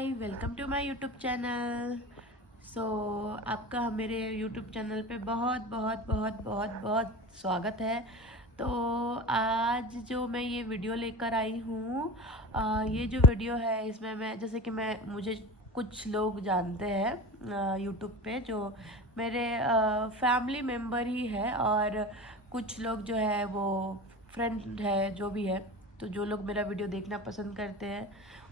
Hi welcome to my YouTube channel. So आपका मेरे YouTube channel पे बहुत बहुत बहुत बहुत बहुत स्वागत है। तो आज जो मैं ये वीडियो लेकर आई हूँ, ये जो वीडियो है इसमें मैं जैसे कि मैं मुझे कुछ लोग जानते हैं यूट्यूब पे, जो मेरे फैमिली मेम्बर ही है, और कुछ लोग जो है वो फ्रेंड है, जो भी है। तो जो लोग मेरा वीडियो देखना पसंद करते हैं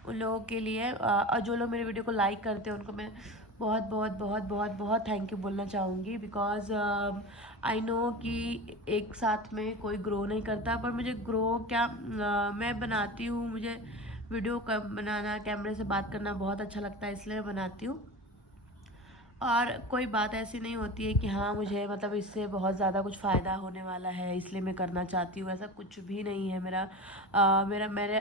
उन लोगों के लिए, और जो लोग मेरे वीडियो को लाइक करते हैं उनको मैं बहुत बहुत बहुत बहुत बहुत थैंक यू बोलना चाहूँगी। बिकॉज़ आई नो कि एक साथ में कोई ग्रो नहीं करता, पर मुझे ग्रो क्या, मैं बनाती हूँ, मुझे वीडियो बनाना, कैमरे से बात करना बहुत अच्छा लगता है, इसलिए मैं बनाती हूँ। और कोई बात ऐसी नहीं होती है कि हाँ मुझे मतलब इससे बहुत ज़्यादा कुछ फ़ायदा होने वाला है इसलिए मैं करना चाहती हूँ, ऐसा कुछ भी नहीं है।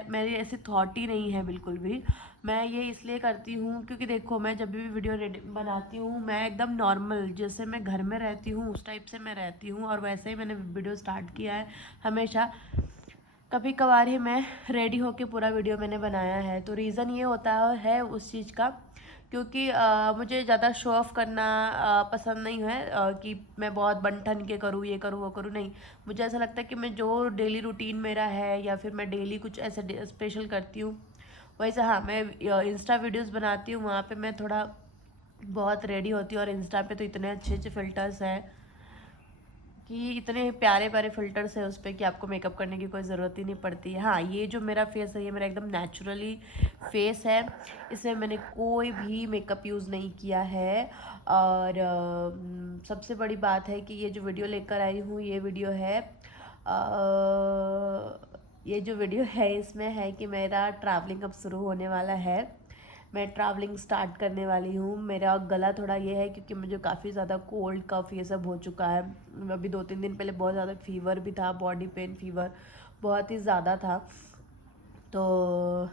मेरी ऐसी थॉट ही नहीं है बिल्कुल भी। मैं ये इसलिए करती हूँ क्योंकि देखो, मैं जब भी वीडियो बनाती हूँ मैं एकदम नॉर्मल, जैसे मैं घर में रहती हूँ उस टाइप से मैं रहती हूँ, और वैसे ही मैंने वीडियो स्टार्ट किया है हमेशा। कभी कभार ही मैं रेडी होके पूरा वीडियो मैंने बनाया है, तो रीज़न ये होता है उस चीज़ का, क्योंकि मुझे ज़्यादा शो ऑफ करना पसंद नहीं है, कि मैं बहुत बन ठन के करूँ, ये करूँ वो करूँ, नहीं। मुझे ऐसा लगता है कि मैं जो डेली रूटीन मेरा है या फिर मैं डेली कुछ ऐसे स्पेशल करती हूँ, वैसे हाँ मैं इंस्टा वीडियोस बनाती हूँ, वहाँ पे मैं थोड़ा बहुत रेडी होती हूँ। और इंस्टा पे तो इतने अच्छे अच्छे फ़िल्टर्स हैं कि इतने प्यारे प्यारे फ़िल्टर्स है उस पर कि आपको मेकअप करने की कोई ज़रूरत ही नहीं पड़ती है। हाँ, ये जो मेरा फेस है ये मेरा एकदम नेचुरली फेस है, इसमें मैंने कोई भी मेकअप यूज़ नहीं किया है। और सबसे बड़ी बात है कि ये जो वीडियो लेकर आई हूँ, ये वीडियो है, ये जो वीडियो है इसमें है कि मेरा ट्रैवलिंग अब शुरू होने वाला है। मैं ट्रैवलिंग स्टार्ट करने वाली हूँ। मेरा गला थोड़ा ये है क्योंकि मुझे काफ़ी ज़्यादा कोल्ड कफ ये सब हो चुका है। अभी 2-3 दिन पहले बहुत ज़्यादा फीवर भी था, बॉडी पेन फीवर बहुत ही ज़्यादा था। तो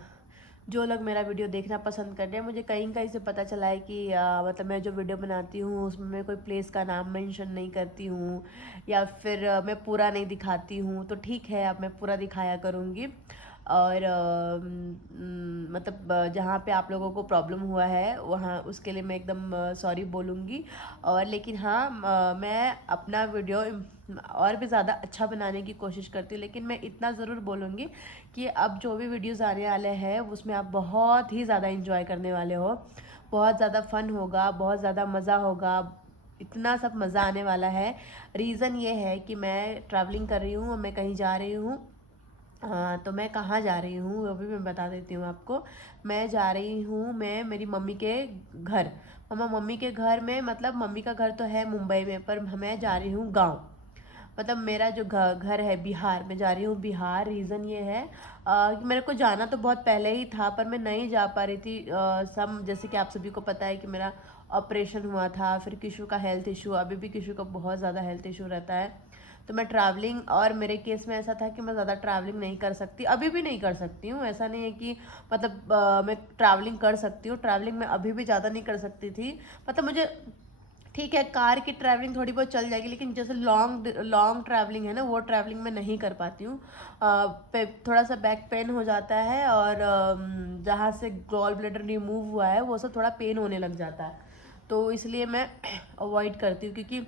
जो लोग मेरा वीडियो देखना पसंद कर रहे हैं, मुझे कहीं कहीं से पता चला है कि मतलब मैं जो वीडियो बनाती हूँ उसमें मैं कोई प्लेस का नाम मेंशन नहीं करती हूँ, या फिर मैं पूरा नहीं दिखाती हूँ। तो ठीक है, अब मैं पूरा दिखाया करूँगी। और मतलब जहाँ पे आप लोगों को प्रॉब्लम हुआ है वहाँ उसके लिए मैं एकदम सॉरी बोलूँगी। और लेकिन हाँ, मैं अपना वीडियो और भी ज़्यादा अच्छा बनाने की कोशिश करती हूँ, लेकिन मैं इतना ज़रूर बोलूँगी कि अब जो भी वीडियोस आने वाले हैं उसमें आप बहुत ही ज़्यादा इंजॉय करने वाले हो। बहुत ज़्यादा फन होगा, बहुत ज़्यादा मज़ा होगा, इतना सब मज़ा आने वाला है। रीज़न ये है कि मैं ट्रैवलिंग कर रही हूँ और मैं कहीं जा रही हूँ। हाँ, तो मैं कहाँ जा रही हूँ वो भी मैं बता देती हूँ आपको। मैं जा रही हूँ, मैं मेरी मम्मी के घर। मम्मी के घर में, मतलब मम्मी का घर तो है मुंबई में, पर मैं जा रही हूँ गाँव। मतलब मेरा जो घर है बिहार में, जा रही हूँ बिहार। रीज़न ये है कि मेरे को जाना तो बहुत पहले ही था, पर मैं नहीं जा पा रही थी। जैसे कि आप सभी को पता है कि मेरा ऑपरेशन हुआ था, फिर किशु का हेल्थ इशू, अभी भी किशु का बहुत ज़्यादा हेल्थ इशू रहता है। तो मैं ट्रैवलिंग, और मेरे केस में ऐसा था कि मैं ज़्यादा ट्रैवलिंग नहीं कर सकती, अभी भी नहीं कर सकती हूँ। ऐसा नहीं है कि मतलब मैं ट्रैवलिंग कर सकती हूँ, ट्रैवलिंग मैं अभी भी ज़्यादा नहीं कर सकती थी। मतलब मुझे ठीक है, कार की ट्रैवलिंग थोड़ी बहुत चल जाएगी, लेकिन जैसे लॉन्ग लॉन्ग ट्रैवलिंग है ना, वो ट्रैवलिंग मैं नहीं कर पाती हूँ। थोड़ा सा बैक पेन हो जाता है, और जहाँ से गॉल ब्लैडर रिमूव हुआ है वो सब थोड़ा पेन होने लग जाता है। तो इसलिए मैं अवॉइड करती हूँ, क्योंकि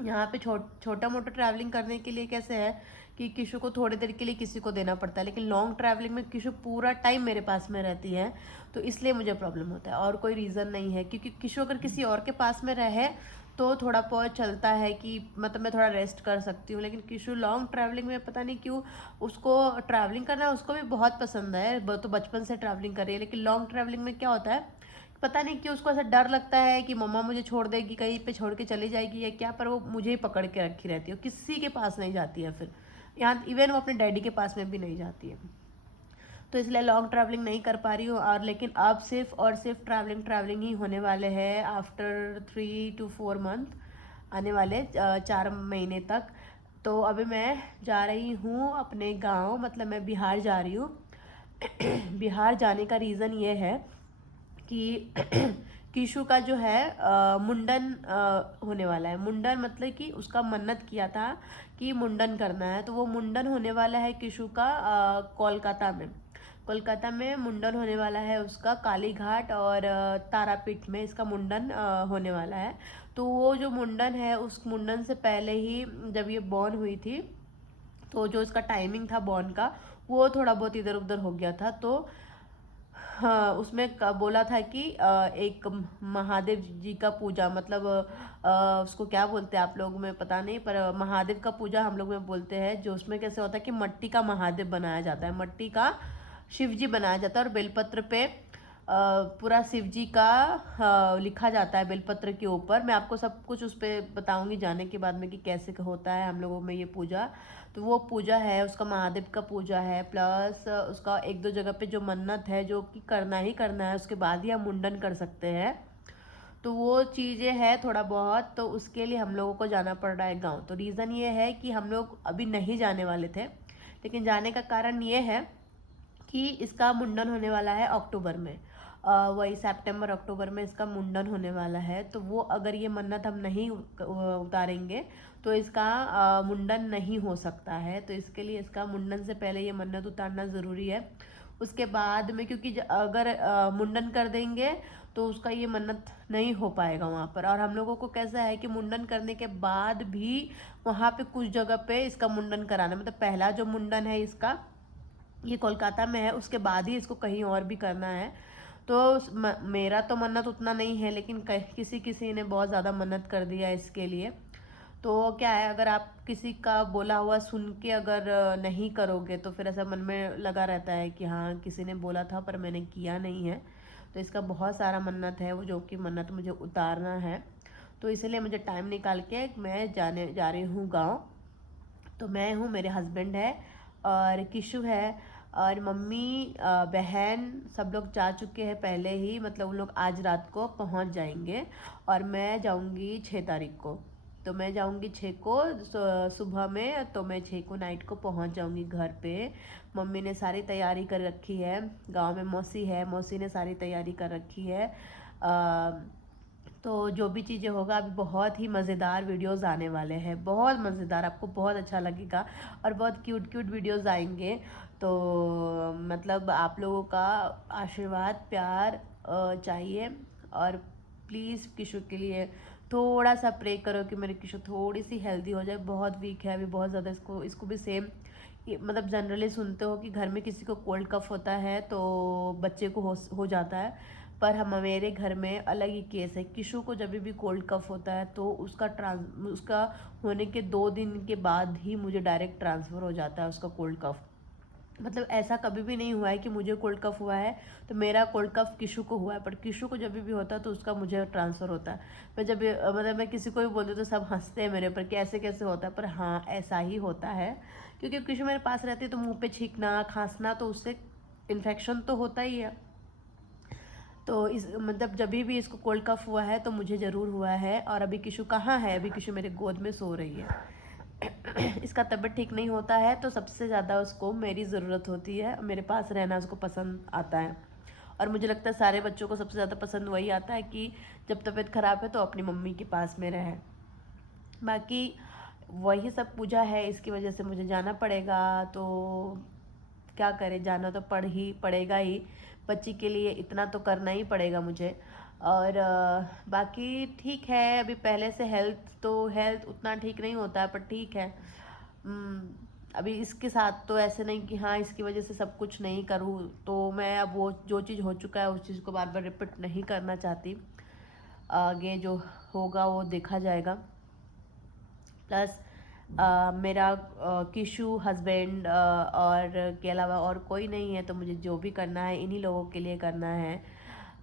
यहाँ पे छोटा मोटा ट्रैवलिंग करने के लिए कैसे है कि किशु को थोड़ी देर के लिए किसी को देना पड़ता है, लेकिन लॉन्ग ट्रैवलिंग में किशु पूरा टाइम मेरे पास में रहती है। तो इसलिए मुझे प्रॉब्लम होता है, और कोई रीज़न नहीं है। क्योंकि किशु अगर किसी और के पास में रहे तो थोड़ा बहुत चलता है कि मतलब मैं थोड़ा रेस्ट कर सकती हूँ, लेकिन किशु लॉन्ग ट्रैवलिंग में पता नहीं क्यों उसको ट्रैवलिंग करना उसको भी बहुत पसंद है, वो तो बचपन से ट्रैवलिंग कर रही है। लेकिन लॉन्ग ट्रैवलिंग में क्या होता है, पता नहीं क्यों उसको ऐसा डर लगता है कि मम्मा मुझे छोड़ देगी, कहीं पे छोड़ के चली जाएगी या क्या, पर वो मुझे ही पकड़ के रखी रहती है, किसी के पास नहीं जाती है। फिर यहाँ इवन वो अपने डैडी के पास में भी नहीं जाती है। तो इसलिए लॉन्ग ट्रैवलिंग नहीं कर पा रही हूँ। और लेकिन अब सिर्फ और सिर्फ ट्रैवलिंग ही होने वाले हैं आफ्टर 3 to 4 मंथ, आने वाले 4 महीने तक। तो अभी मैं जा रही हूँ अपने गांव, मतलब मैं बिहार जा रही हूँ। बिहार जाने का रीज़न ये है कि कीशु का जो है मुंडन होने वाला है। मुंडन मतलब कि उसका मन्नत किया था कि मुंडन करना है, तो वो मुंडन होने वाला है कीशु का कोलकाता में। कोलकाता में मुंडन होने वाला है उसका, कालीघाट और तारापीठ में इसका मुंडन होने वाला है। तो वो जो मुंडन है, उस मुंडन से पहले ही जब ये बॉर्न हुई थी, तो जो इसका टाइमिंग था बॉर्न का, वो थोड़ा बहुत इधर उधर हो गया था। तो हाँ, उसमें बोला था कि एक महादेव जी का पूजा, मतलब उसको क्या बोलते हैं आप लोग में पता नहीं, पर महादेव का पूजा हम लोग में बोलते हैं। जो उसमें कैसे होता है कि मट्टी का महादेव बनाया जाता है, मट्टी का शिव जी बनाया जाता है, और बेलपत्र पे पूरा शिव जी का लिखा जाता है बेलपत्र के ऊपर। मैं आपको सब कुछ उस पर बताऊंगी जाने के बाद में कि कैसे होता है हम लोगों में ये पूजा। तो वो पूजा है, उसका महादेव का पूजा है, प्लस उसका एक दो जगह पे जो मन्नत है जो कि करना ही करना है, उसके बाद ही हम मुंडन कर सकते हैं। तो वो चीज़ें हैं थोड़ा बहुत, तो उसके लिए हम लोगों को जाना पड़ रहा है गाँव। तो रीज़न ये है कि हम लोग अभी नहीं जाने वाले थे, लेकिन जाने का कारण ये है कि इसका मुंडन होने वाला है अक्टूबर में। वही सितंबर अक्टूबर में इसका मुंडन होने वाला है। तो वो अगर ये मन्नत हम नहीं उतारेंगे तो इसका मुंडन नहीं हो सकता है। तो इसके लिए इसका मुंडन से पहले ये मन्नत उतारना ज़रूरी है। उसके बाद में, क्योंकि अगर मुंडन कर देंगे तो उसका ये मन्नत नहीं हो पाएगा वहाँ पर। और हम लोगों को कैसा है कि मुंडन करने के बाद भी वहाँ पे कुछ जगह पे इसका मुंडन कराना, मतलब पहला जो मुंडन है इसका, ये कोलकाता में है, उसके बाद ही इसको कहीं और भी करना है। तो मेरा तो मन्नत उतना नहीं है, लेकिन किसी किसी ने बहुत ज़्यादा मन्नत कर दिया इसके लिए। तो क्या है, अगर आप किसी का बोला हुआ सुन के अगर नहीं करोगे तो फिर ऐसा मन में लगा रहता है कि हाँ किसी ने बोला था पर मैंने किया नहीं है। तो इसका बहुत सारा मन्नत है वो, जो कि मन्नत मुझे उतारना है। तो इसलिए मुझे टाइम निकाल के मैं जा रही हूँ गाँव। तो मैं हूँ, मेरे हस्बैंड है और किशु है और मम्मी बहन सब लोग जा चुके हैं पहले ही, मतलब उन लोग आज रात को पहुँच जाएंगे। और मैं जाऊँगी 6 तारीख को। तो मैं जाऊँगी 6 को सुबह में, तो मैं 6 को नाइट को पहुँच जाऊँगी घर पे। मम्मी ने सारी तैयारी कर रखी है, गांव में मौसी है, मौसी ने सारी तैयारी कर रखी है। तो जो भी चीज़ें होगा, अभी बहुत ही मज़ेदार वीडियोस आने वाले हैं, बहुत मज़ेदार, आपको बहुत अच्छा लगेगा और बहुत क्यूट क्यूट वीडियोस आएंगे। तो मतलब आप लोगों का आशीर्वाद प्यार चाहिए। और प्लीज़ किशु के लिए थोड़ा सा प्रे करो कि मेरी किशु थोड़ी सी हेल्दी हो जाए। बहुत वीक है अभी, बहुत ज़्यादा। इसको भी सेम, मतलब जनरली सुनते हो कि घर में किसी को कोल्ड कफ होता है तो बच्चे को हो जाता है, पर हम मेरे घर में अलग ही केस है। किशु को जब भी कोल्ड कफ होता है तो उसका होने के 2 दिन के बाद ही मुझे डायरेक्ट ट्रांसफ़र हो जाता है उसका कोल्ड कफ। मतलब ऐसा कभी भी नहीं हुआ है कि मुझे कोल्ड कफ हुआ है तो मेरा कोल्ड कफ किशु को हुआ है, पर किशु को जब भी होता है तो उसका मुझे ट्रांसफ़र होता है। मैं जब मतलब मैं किसी को भी बोलती हूँ तो सब हंसते हैं मेरे ऊपर कि ऐसे कैसे होता है, पर हाँ ऐसा ही होता है। क्योंकि किशु मेरे पास रहती है तो मुँह पे छींकना खांसना, तो उससे इन्फेक्शन तो होता ही है। तो इस मतलब जब भी इसको कोल्ड कफ हुआ है तो मुझे ज़रूर हुआ है। और अभी किशु कहाँ है, अभी किशु मेरे गोद में सो रही है। इसका तबीयत ठीक नहीं होता है तो सबसे ज़्यादा उसको मेरी ज़रूरत होती है, मेरे पास रहना उसको पसंद आता है। और मुझे लगता है सारे बच्चों को सबसे ज़्यादा पसंद वही आता है कि जब तबीयत ख़राब है तो अपनी मम्मी के पास में रहे। बाकी वही सब पूजा है, इसकी वजह से मुझे जाना पड़ेगा। तो क्या करें, जाना तो पड़ेगा ही, बच्ची के लिए इतना तो करना ही पड़ेगा मुझे। और बाकी ठीक है, अभी पहले से हेल्थ उतना ठीक नहीं होता है, पर ठीक है। अभी इसके साथ तो ऐसे नहीं कि हाँ इसकी वजह से सब कुछ नहीं करूँ, तो मैं अब वो जो चीज़ हो चुका है उस चीज़ को बार बार रिपीट नहीं करना चाहती। आगे जो होगा वो देखा जाएगा। प्लस मेरा किशु हस्बैंड और के अलावा और कोई नहीं है, तो मुझे जो भी करना है इन्हीं लोगों के लिए करना है।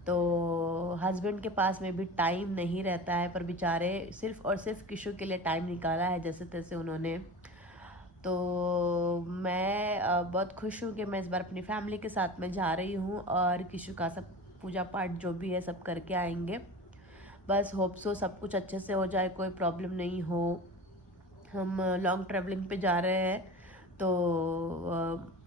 तो हस्बैंड के पास में भी टाइम नहीं रहता है, पर बेचारे सिर्फ़ और सिर्फ किशु के लिए टाइम निकाला है जैसे तैसे उन्होंने। तो मैं बहुत खुश हूँ कि मैं इस बार अपनी फैमिली के साथ में जा रही हूँ और किशु का सब पूजा पाठ जो भी है सब करके आएंगे। बस होप सो सब कुछ अच्छे से हो जाए, कोई प्रॉब्लम नहीं हो। हम लॉन्ग ट्रैवलिंग पे जा रहे हैं। तो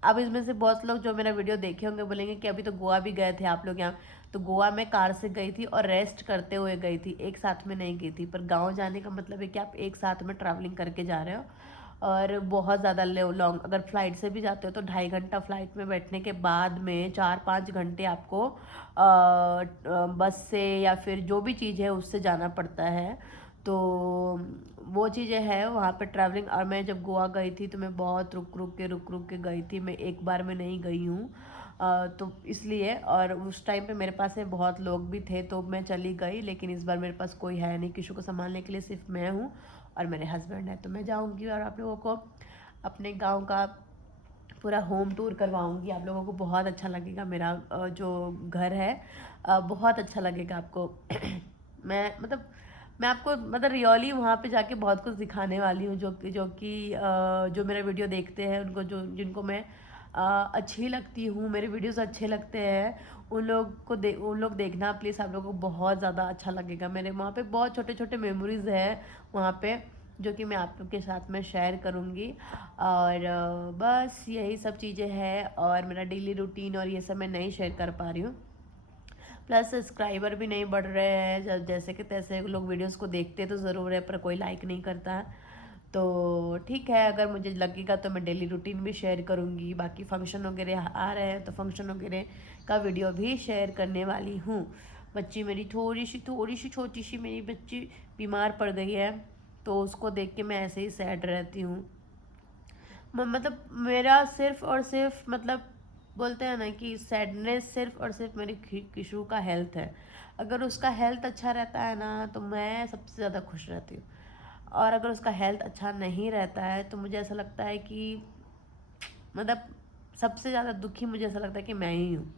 अब इसमें से बहुत लोग जो मेरा वीडियो देखे होंगे बोलेंगे कि अभी तो गोवा भी गए थे आप लोग यहाँ। तो गोवा में कार से गई थी और रेस्ट करते हुए गई थी, एक साथ में नहीं गई थी। पर गांव जाने का मतलब है कि आप एक साथ में ट्रैवलिंग करके जा रहे हो। और बहुत ज़्यादा लॉन्ग, अगर फ़्लाइट से भी जाते हो तो 2.5 घंटा फ़्लाइट में बैठने के बाद में 4-5 घंटे आपको बस से या फिर जो भी चीज़ है उससे जाना पड़ता है। तो वो चीज़ें हैं वहाँ पे ट्रैवलिंग। और मैं जब गोवा गई थी तो मैं बहुत रुक रुक के गई थी, मैं एक बार में नहीं गई हूँ। तो इसलिए, और उस टाइम पे मेरे पास में बहुत लोग भी थे तो मैं चली गई, लेकिन इस बार मेरे पास कोई है नहीं किसी को संभालने के लिए, सिर्फ मैं हूँ और मेरे हस्बैंड है। तो मैं जाऊँगी और आप लोगों को अपने गांव का पूरा होम टूर करवाऊंगी। आप लोगों को बहुत अच्छा लगेगा, मेरा जो घर है बहुत अच्छा लगेगा आपको। मैं मतलब मैं आपको मतलब रियली वहाँ पे जाके बहुत कुछ दिखाने वाली हूँ, जो मेरा वीडियो देखते हैं उनको, जो जिनको मैं अच्छी लगती हूँ, मेरे वीडियोस अच्छे लगते हैं, उन लोग देखना प्लीज़। आप लोगों को बहुत ज़्यादा अच्छा लगेगा। मेरे वहाँ पे बहुत छोटे छोटे मेमोरीज है वहाँ पे, जो कि मैं आप लोग के साथ में शेयर करूँगी। और बस यही सब चीज़ें हैं, और मेरा डेली रूटीन और ये सब मैं नहीं शेयर कर पा रही हूँ। प्लस सब्सक्राइबर भी नहीं बढ़ रहे हैं, जैसे कि तैसे लोग वीडियोस को देखते तो ज़रूर है पर कोई लाइक नहीं करता है। तो ठीक है, अगर मुझे लगेगा तो मैं डेली रूटीन भी शेयर करूँगी। बाकी फंक्शन वगैरह आ रहे हैं तो फंक्शन वगैरह का वीडियो भी शेयर करने वाली हूँ। बच्ची मेरी थोड़ी सी छोटी सी मेरी बच्ची बीमार पड़ गई है, तो उसको देख के मैं ऐसे ही सैड रहती हूँ। मतलब मेरा सिर्फ और सिर्फ मतलब बोलते हैं ना कि सैडनेस सिर्फ और सिर्फ मेरी किशु का हेल्थ है। अगर उसका हेल्थ अच्छा रहता है ना तो मैं सबसे ज़्यादा खुश रहती हूँ, और अगर उसका हेल्थ अच्छा नहीं रहता है तो मुझे ऐसा लगता है कि मतलब सबसे ज़्यादा दुखी मुझे ऐसा लगता है कि मैं ही हूँ।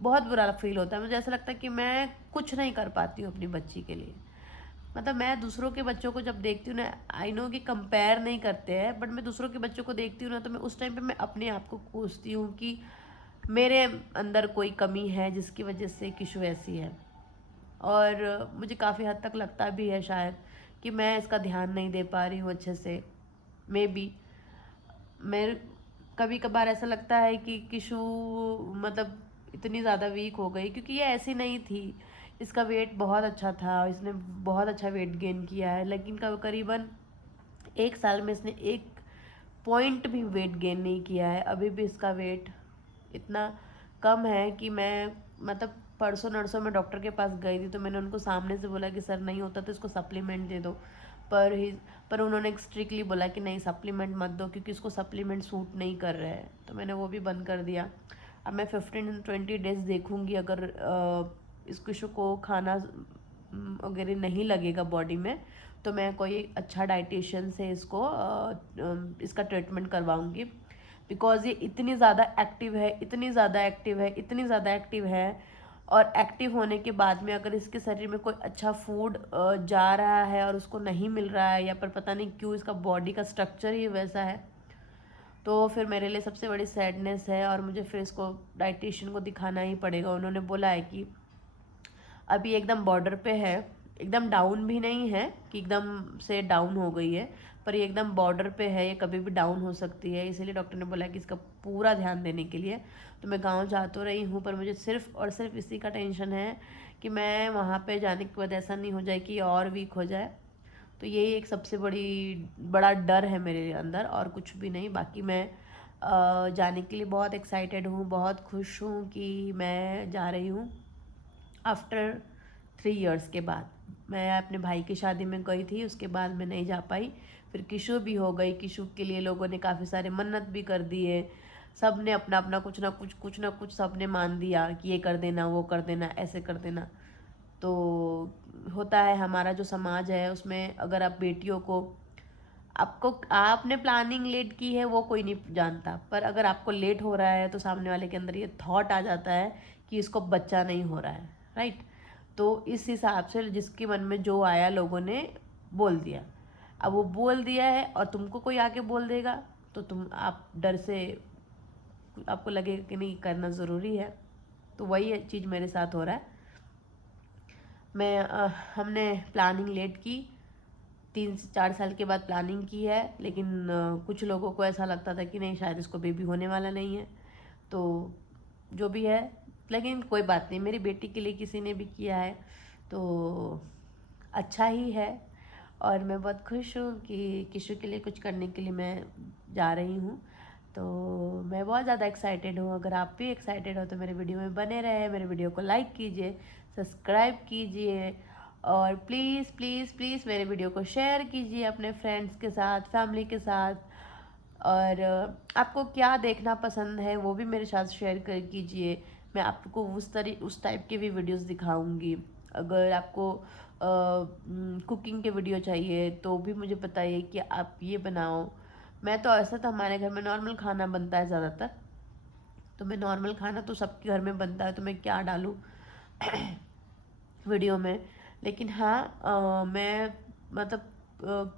बहुत बुरा फील होता है, मुझे ऐसा लगता है कि मैं कुछ नहीं कर पाती हूँ अपनी बच्ची के लिए। मतलब मैं दूसरों के बच्चों को जब देखती हूँ ना, आई नो कि कंपेयर नहीं करते हैं, बट मैं दूसरों के बच्चों को देखती हूँ ना तो मैं उस टाइम पे मैं अपने आप को कोसती हूँ कि मेरे अंदर कोई कमी है जिसकी वजह से किशु ऐसी है। और मुझे काफ़ी हद तक लगता भी है शायद कि मैं इसका ध्यान नहीं दे पा रही हूँ अच्छे से। मे बी मेरे कभी कभार ऐसा लगता है कि किशु मतलब इतनी ज़्यादा वीक हो गई, क्योंकि ये ऐसी नहीं थी। इसका वेट बहुत अच्छा था, इसने बहुत अच्छा वेट गेन किया है, लेकिन करीबन 1 साल में इसने 1 पॉइंट भी वेट गेन नहीं किया है। अभी भी इसका वेट इतना कम है कि मैं मतलब परसों नरसों में डॉक्टर के पास गई थी तो मैंने उनको सामने से बोला कि सर नहीं होता तो इसको सप्लीमेंट दे दो। पर ही पर उन्होंने स्ट्रिक्टली बोला कि नहीं सप्लीमेंट मत दो, क्योंकि उसको सप्लीमेंट सूट नहीं कर रहे हैं। तो मैंने वो भी बंद कर दिया। अब मैं 15-20 डेज देखूंगी, अगर इस किशु को खाना वगैरह नहीं लगेगा बॉडी में तो मैं कोई अच्छा डाइटिशियन से इसका ट्रीटमेंट करवाऊंगी। बिकॉज ये इतनी ज़्यादा एक्टिव है, इतनी ज़्यादा एक्टिव है, इतनी ज़्यादा एक्टिव है। और एक्टिव होने के बाद में अगर इसके शरीर में कोई अच्छा फूड जा रहा है और उसको नहीं मिल रहा है, या पर पता नहीं क्यों इसका बॉडी का स्ट्रक्चर ही वैसा है, तो फिर मेरे लिए सबसे बड़ी सैडनेस है और मुझे फिर इसको डाइटिशियन को दिखाना ही पड़ेगा। उन्होंने बोला है कि अभी एकदम बॉर्डर पे है, एकदम डाउन भी नहीं है कि एकदम से डाउन हो गई है, पर ये एकदम बॉर्डर पे है, ये कभी भी डाउन हो सकती है। इसीलिए डॉक्टर ने बोला कि इसका पूरा ध्यान देने के लिए। तो मैं गांव जा तो रही हूँ, पर मुझे सिर्फ और सिर्फ इसी का टेंशन है कि मैं वहाँ पे जाने के बाद ऐसा नहीं हो जाए कि और वीक हो जाए। तो यही एक सबसे बड़ा डर है मेरे अंदर, और कुछ भी नहीं। बाकी मैं जाने के लिए बहुत एक्साइटेड हूँ, बहुत खुश हूँ कि मैं जा रही हूँ आफ्टर 3 इयर्स के बाद। मैं अपने भाई की शादी में गई थी, उसके बाद मैं नहीं जा पाई। फिर किशु भी हो गई, किशु के लिए लोगों ने काफ़ी सारे मन्नत भी कर दिए। सब ने अपना अपना कुछ ना कुछ सब ने मान दिया कि ये कर देना, वो कर देना, ऐसे कर देना। तो होता है हमारा जो समाज है उसमें, अगर आप बेटियों को आपको आपने प्लानिंग लेट की है वो कोई नहीं जानता, पर अगर आपको लेट हो रहा है तो सामने वाले के अंदर ये थॉट आ जाता है कि इसको बच्चा नहीं हो रहा है, राइट। तो इस हिसाब से जिसके मन में जो आया लोगों ने बोल दिया। अब वो बोल दिया है और तुमको कोई आके बोल देगा तो तुम आप डर से आपको लगेगा कि नहीं करना ज़रूरी है। तो वही चीज़ मेरे साथ हो रहा है। हमने प्लानिंग लेट की, 3 से 4 साल के बाद प्लानिंग की है, लेकिन कुछ लोगों को ऐसा लगता था कि नहीं शायद इसको बेबी होने वाला नहीं है। तो जो भी है, लेकिन कोई बात नहीं, मेरी बेटी के लिए किसी ने भी किया है तो अच्छा ही है। और मैं बहुत खुश हूँ कि किशु के लिए कुछ करने के लिए मैं जा रही हूँ। तो मैं बहुत ज़्यादा एक्साइटेड हूँ। अगर आप भी एक्साइटेड हो तो मेरे वीडियो में बने रहे, मेरे वीडियो को लाइक कीजिए, सब्सक्राइब कीजिए और प्लीज़ प्लीज़ प्लीज़ मेरे वीडियो को शेयर कीजिए अपने फ्रेंड्स के साथ, फैमिली के साथ। और आपको क्या देखना पसंद है वो भी मेरे साथ शेयर कर कीजिए। मैं आपको उस टाइप के भी वीडियोस दिखाऊंगी। अगर आपको कुकिंग के वीडियो चाहिए तो भी मुझे बताइए कि आप ये बनाओ। मैं तो ऐसा था, हमारे घर में नॉर्मल खाना बनता है ज़्यादातर, तो मैं नॉर्मल खाना तो सबके घर में बनता है, तो मैं क्या डालूँ वीडियो में। लेकिन हाँ, मैं मतलब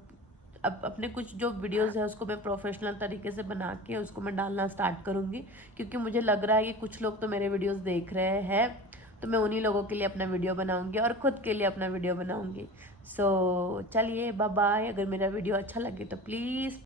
अब अपने कुछ जो वीडियोस है उसको मैं प्रोफेशनल तरीके से बना के उसको मैं डालना स्टार्ट करूँगी, क्योंकि मुझे लग रहा है कि कुछ लोग तो मेरे वीडियोस देख रहे हैं, तो मैं उन्हीं लोगों के लिए अपना वीडियो बनाऊँगी और ख़ुद के लिए अपना वीडियो बनाऊँगी। सो चलिए, बाय बाय। अगर मेरा वीडियो अच्छा लगे तो प्लीज़